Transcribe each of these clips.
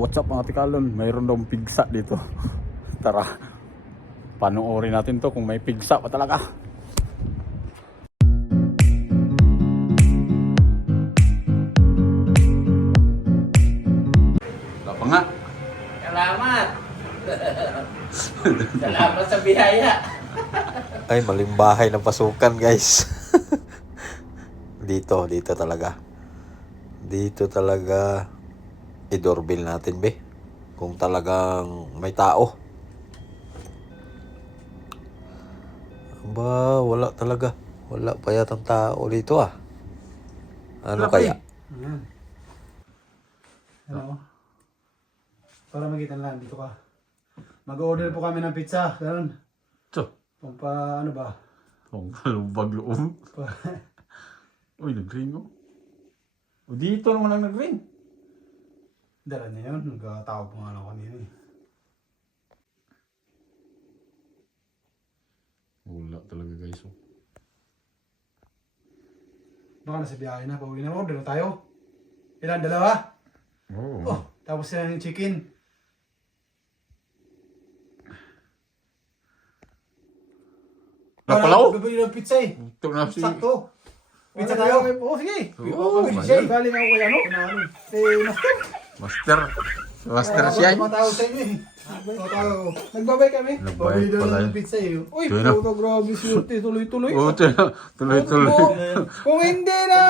What's up mga tikalon? Mayroon daw pigsa dito. Tara, panoorin natin to kung may pigsa pa talaga. Wala pa nga. Salamat! Salamat sa biyaya! Ay, maling bahay ng pasukan, guys. Dito talaga. Dito talaga i-doorbell natin, be. Kung talagang may tao. Aba, wala talaga. Wala pa yatang tao dito, ah. Ano Wala kaya? Ayan. Ano? Para makita lang, dito ka. Mag-order po kami ng pizza. Ganun. So, Ano ba? kung kalubag loob. Uy, nag-ring oh. O dito naman ang nag-ring. Dala niya yun. Nagkatawag po nga lang kanina eh. Wala talaga guys oh. Baka nasa biyahe na. Pauwi na. Order na tayo. Ilan? Dalawa? Oh. Oh, tapos sila ng chicken. Napalaw? Bibili ng pizza eh. Ito na si... Sakto. Pizza tayo. Oo, sige. Oo, Pizza. Galing ako kay ano? Master. Master. Master siya. Tumatawag sa inyo eh. Nagbabay kami. Nagbabay Pabili daw pala. ng pizza eh. Uy, Tuloy na. puto, grabe swerte. Tuloy-tuloy. Oo, tuloy-tuloy. Kung hindi na,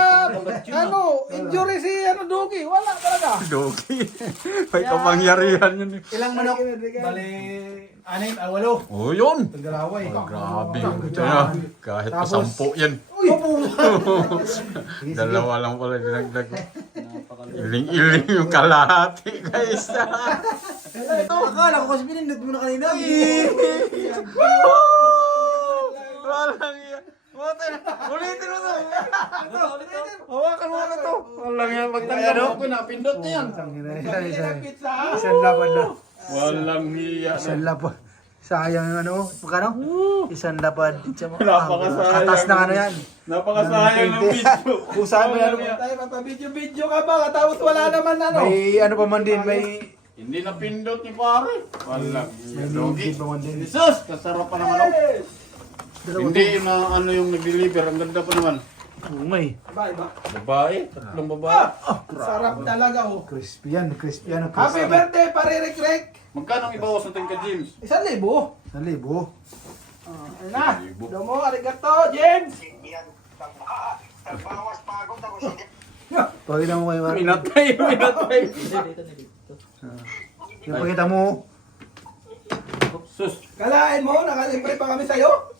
injury si Dogi, wala talaga. Doki. May kapangyarihan yun eh. Ilang manok? Bali, 6, 8. Oh, yun. Dalawa eh. Grabe. Kahit pa 10 yan. Uy! Dalawa lang pala dinagdag. Iling-iling yung kalahati guys. Akala ko kasi pinindot mo na kanina. Walang yan. Ulitin mo to. Hawakan mo na to. Walang yan. Magtanggal mo. Pinapindot na yan! Isang laban na. Walang hiya. Isang laban. Sayang ano? Magkano? Isang lapad. Napakasayang. Katas na ano yan. Napakasayang ng video. Kusahan mo yan. Tayo papabidyo-bidyo ka ba? Tapos wala naman ano! May ano pa man din, may... Hindi na pindot ni pare. Walang hiya. Dogi. pa man din. Jesus! Kasarap pa naman ako. Hindi na ano yung nag-deliver. Ang ganda pa naman. Umay. Babae. Tatlong babae. Sarap talaga oh! Crispy yan, crispy yan. Happy birthday, pare Rick! Magkano ang ibawas natin ka James? 1,000! 1,000. Ayun na! Domo, arigato, James! Pakita mo kayo. Minatay. Yung pakita mo. Sus. Kalain mo, nakalibre pa kami sa'yo!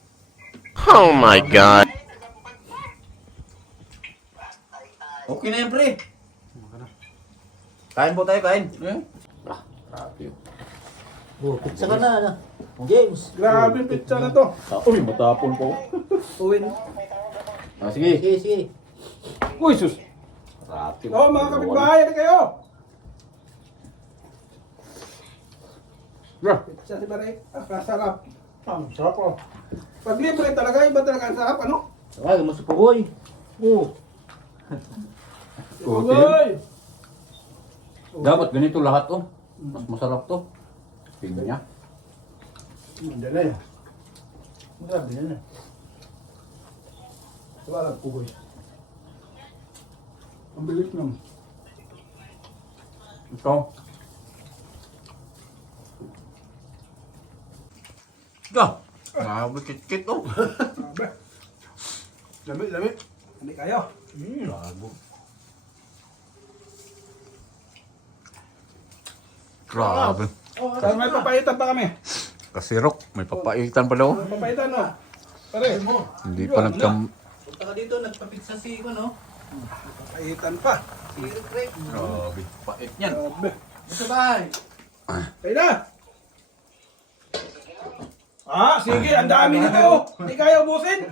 Oh my God. Okay na yan pre. Kain po tayo, kain. Eh? Oh, pizza ka na, ano? James. Grabe pizza na to! Uy, matapon po. Uwin. Sige. Sige. Uy, sus. Rapi. Oh, mga kapitbahay na kayo! Bro. Pizza si Pare, sarap. Sarap oh. Pag libre talaga, iba talaga ang sarap, ano? Ay, mas pugoy. Oh. Ugoy! Dapat ganito lahat oh. Mas masarap to. Tingnan niya. Dala yan. Grabe yan eh. Wala pugoy. Ang bilis naman. Ito. Ito. Grabe kit-kit oh. Lami. Hindi kayo. Grabe. Saan may papaitan pa kami? Kasirok. May papaitan pa daw. Papaitan no? Pare, Hindi pa nagkam... punta ka dito, nagpapizza si ko, no? Papaitan pa. Si Rick. Grabe. Pait yan. Ito ba? Kaya na! Ah, sige, ang dami nito. Hindi kaya ubusin.